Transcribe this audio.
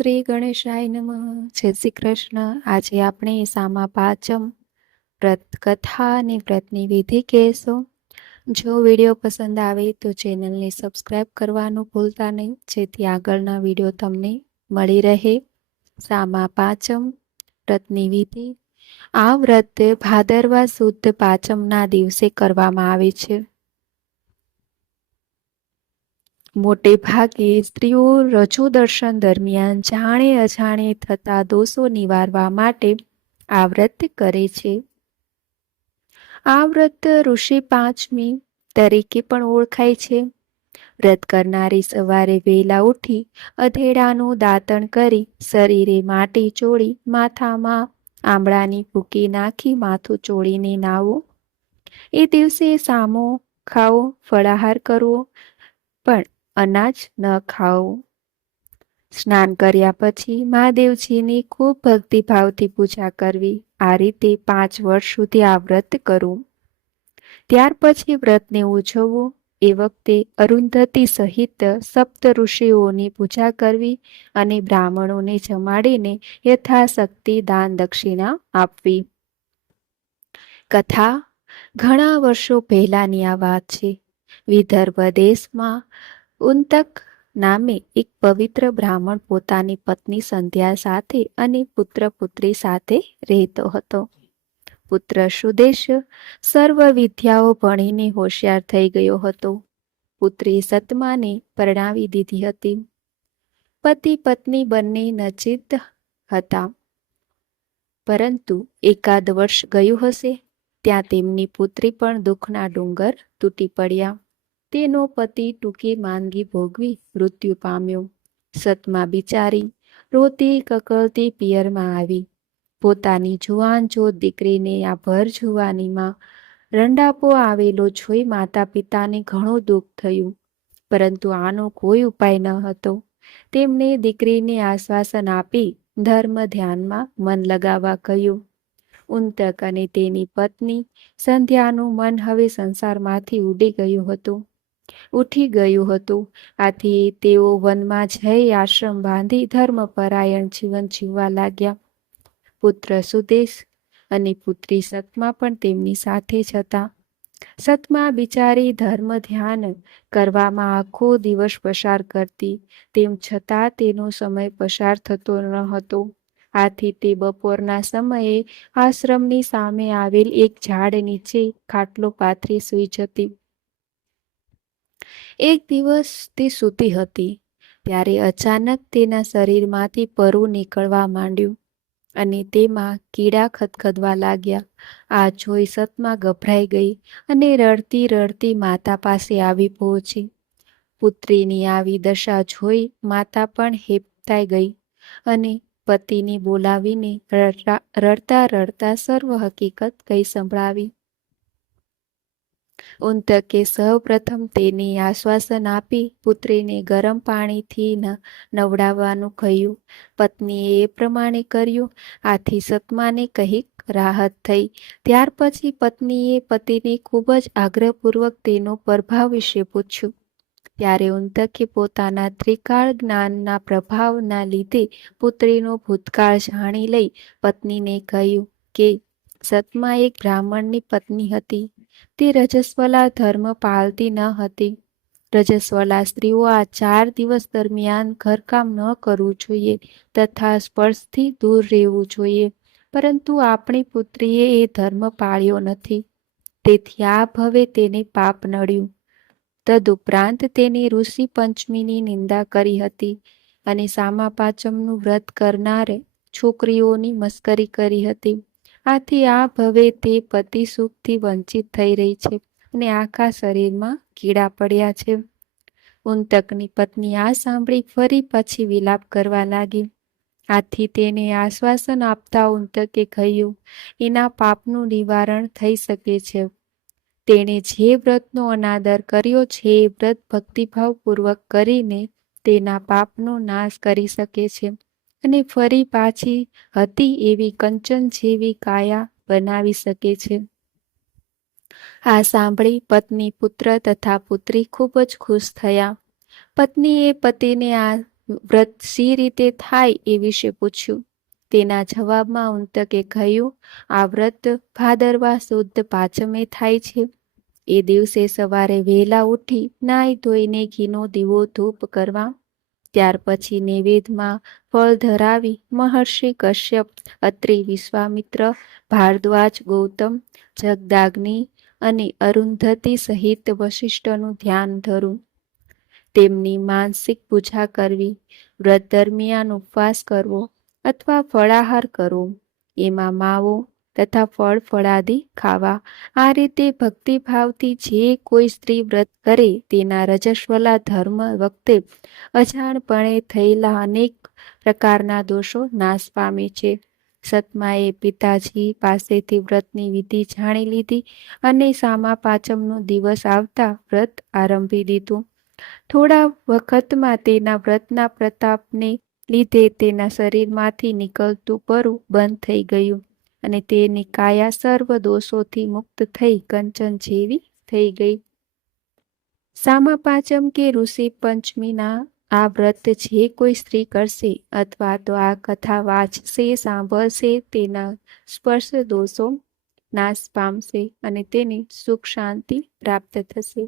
શ્રી ગણેશાય નમઃ. જય શ્રી કૃષ્ણ. આજે આપણે સામા પાંચમ વ્રત કથા અને વ્રતની વિધિ કહેશો. જો વીડિયો પસંદ આવે તો ચેનલને સબસ્ક્રાઇબ કરવાનું ભૂલતા નહીં. જેથી આગળના વીડિયો તમને મળી રહે. સામા પાંચમ વ્રતની વિધિ. આ વ્રત ભાદરવા શુદ્ધ પાંચમના દિવસે કરવામાં આવે છે. મોટે ભાગે સ્ત્રીઓ રજુ દર્શન દરમિયાન જાણે અજાણે થતા દોષો નિવારવા માટે આ વ્રત કરે છે. આ વ્રત ઋષિ પાંચમી તરીકે પણ ઓળખાય છે. વ્રત કરનારી સવારે વહેલા ઉઠી અધેડાનું દાંતણ કરી શરીરે માટી ચોળી, માથામાં આંબળાની ભૂકી નાખી માથું ચોળીને નાવો એ દિવસે સામો ખાવો ફળાહાર કરવો પણ અનાજ ન ખાવું સ્નાન કર્યા પછી મહાદેવજીની ખૂબ ભક્તિભાવથી પૂજા કરવી, આ રીતે પાંચ વર્ષ સુધી આ વ્રત કરવું ત્યાર પછી વ્રતને ઉજવવું, એ વખતે અરુંધતી સહિત સપ્ત ઋષિઓની પૂજા કરવી અને બ્રાહ્મણોને જમાડીને યથાશક્તિ દાન દક્ષિણા આપવી. કથા, ઘણા વર્ષો પહેલાની આ વાત છે. વિદર્ભ દેશમાં ઉંતક નામે એક પવિત્ર બ્રાહ્મણ પોતાની પત્ની સંધ્યા સાથે અને પુત્ર પુત્રી સાથે રહેતો હતો. પુત્ર સુદેશ સર્વ વિદ્યાઓ ભણીને હોશિયાર થઈ ગયો હતો. પુત્રી સતમાને પરણાવી દીધી હતી. પતિ પત્ની બંને નજીક હતા. પરંતુ એકાદ વર્ષ ગયું હશે, ત્યાં તેમની પુત્રી પણ દુઃખના ડુંગર તૂટી પડ્યા. તેનો પતિ ટૂંકી માંદગી ભોગવી મૃત્યુ પામ્યો. સતમાં બિચારી રોતી કકળતી પિયરમાં આવી. પોતાની જુવાન જોત દીકરીને આ ભર જુવાનીમાં રંડાપો આવેલો જોઈ માતા પિતાને ઘણું દુઃખ થયું. પરંતુ આનો કોઈ ઉપાય ન હતો. તેમને દીકરીને આશ્વાસન આપી ધર્મ ધ્યાનમાં મન લગાવવા કહ્યું, ઉંતક અને તેની પત્ની સંધ્યાનું મન હવે સંસારમાંથી ઉડી ગયું હતું. ઉઠી ગયું હતું. આથી તેઓ વનમાં જઈ આશ્રમ બાંધી ધર્મપરાયણ જીવન જીવવા લાગ્યા. પુત્ર સુદેશ અને પુત્રી સતમા પણ તેમની સાથે જ હતા. સતમા બિચારી ધર્મ ધ્યાન કરવામાં આખો દિવસ પસાર કરતી, તેમ છતાં તેનો સમય પસાર થતો ન હતો. આથી તે બપોરના સમયે આશ્રમની સામે આવેલ એક ઝાડ નીચે ખાટલો પાથરી સૂઈ જતી. એક દિવસ તે સૂતી હતી, ત્યારે અચાનક તેના શરીરમાંથી પરું નીકળવા માંડ્યું અને તેમાં કીડા ખદખદવા લાગ્યા. આ જોઈ સતમાં ગભરાઈ ગઈ અને રડતી રડતી માતા પાસે આવી પહોંચી. પુત્રીની આવી દશા જોઈ માતા પણ હેપતાઈ ગઈ અને પતિને બોલાવીને રડતા રડતા સર્વ હકીકત કઈ સંભળાવી ઉંતકે સૌપ્રથમ તેની આશ્વાસન આપી પુત્રીને ગરમ પાણીથી નવડાવવાનું કહ્યું. પત્નીએ એ પ્રમાણે કર્યું. આથી સતમાને કહી રાહત થઈ. ત્યાર પછી પત્નીએ પતિને ખૂબ જ આગ્રહપૂર્વક તેનો પ્રભાવ વિશે પૂછ્યું. ત્યારે ઉંતકે પોતાના ત્રિકાળ જ્ઞાનના પ્રભાવના લીધે પુત્રીનો ભૂતકાળ જાણી લઈ પત્નીને કહ્યું કે, સતમા એક બ્રાહ્મણની પત્ની હતી. તે રજસ્વલા ધર્મ પાળતી ન હતી. રજસ્વલા સ્ત્રીઓ આ ચાર દિવસ દરમિયાન ઘરકામ ન કરવું જોઈએ તથા સ્પર્શથી દૂર રહેવું જોઈએ, પરંતુ આપણી પુત્રીએ એ ધર્મ પાળ્યો નથી. તેથી આ ભવે તેને પાપ નડ્યું. તદુપરાંત તેની ઋષિ પંચમીની નિંદા કરી હતી અને સામા પાંચમનું વ્રત કરનારે છોકરીઓની મસ્કરી કરી હતી. આથી આ ભવે તે પતિ સુખથી વંચિત થઈ રહી છે અને આખા શરીરમાં કીડા પડ્યા છે. ઉંતકની પત્ની આ સાંભળી ફરી પછી વિલાપ કરવા લાગી. આથી તેને આશ્વાસન આપતા ઉંતકે કહ્યું, એના પાપનું નિવારણ થઈ શકે છે. તેણે જે વ્રતનો અનાદર કર્યો છે એ વ્રત ભક્તિભાવપૂર્વક કરીને તેના પાપનો નાશ કરી શકે છે. અને ફરી પાછી હતી એવી કંચન જેવી કાયા બનાવી શકે છે. આ સાંભળી પત્ની પુત્ર તથા પુત્રી ખૂબ જ ખુશ થયા. પત્નીએ પતિને આ વ્રત સી રીતે થાય એ વિશે પૂછ્યું. તેના જવાબમાં ઉંતકે કહ્યું, આ વ્રત ભાદરવા શુદ્ધ પાંચમે થાય છે. એ દિવસે સવારે વહેલા ઉઠી નાઈ ધોઈને ઘીનો દીવો ધૂપ કરવા ત્યાર પછી નૈવેદમાં ફળ ધરાવી મહર્ષિ કશ્યપ, અત્રિ વિશ્વામિત્ર, ભારદ્વાજ ગૌતમ, જગદાગ્નિ અને અરુંધતી સહિત વશિષ્ઠનું ધ્યાન ધરું. તેમની માનસિક પૂજા કરવી, વ્રત દરમિયાન ઉપવાસ કરવો અથવા ફળાહાર કરવો. એમાં માવો તથા ફળ ફળાદી ખાવા. આ રીતે ભક્તિભાવથી જે કોઈ સ્ત્રી વ્રત કરે તેના રજસ્વલા ધર્મ વખતે અજાણપણે થયેલા અનેક પ્રકારના દોષો નાશ પામે છે. સતમાએ પિતાજી પાસેથી વ્રતની વિધિ જાણી લીધી અને સામા પાંચમનો દિવસ આવતા વ્રત આરંભી દીધું. થોડા વખતમાં તેના વ્રતના પ્રતાપને લીધે તેના શરીરમાંથી નીકળતું પરું બંધ થઈ ગયું. અને તેની કાયા સર્વ દોષોથી મુક્ત થઈ કંચન જેવી થઈ ગઈ. સામા પાંચમ કે ઋષિ પંચમીના આ વ્રત જે કોઈ સ્ત્રી કરશે અથવા તો આ કથા વાંચશે, સાંભળશે, તેના સ્પર્શ દોષો નાશ પામશે અને તેને સુખ શાંતિ પ્રાપ્ત થશે.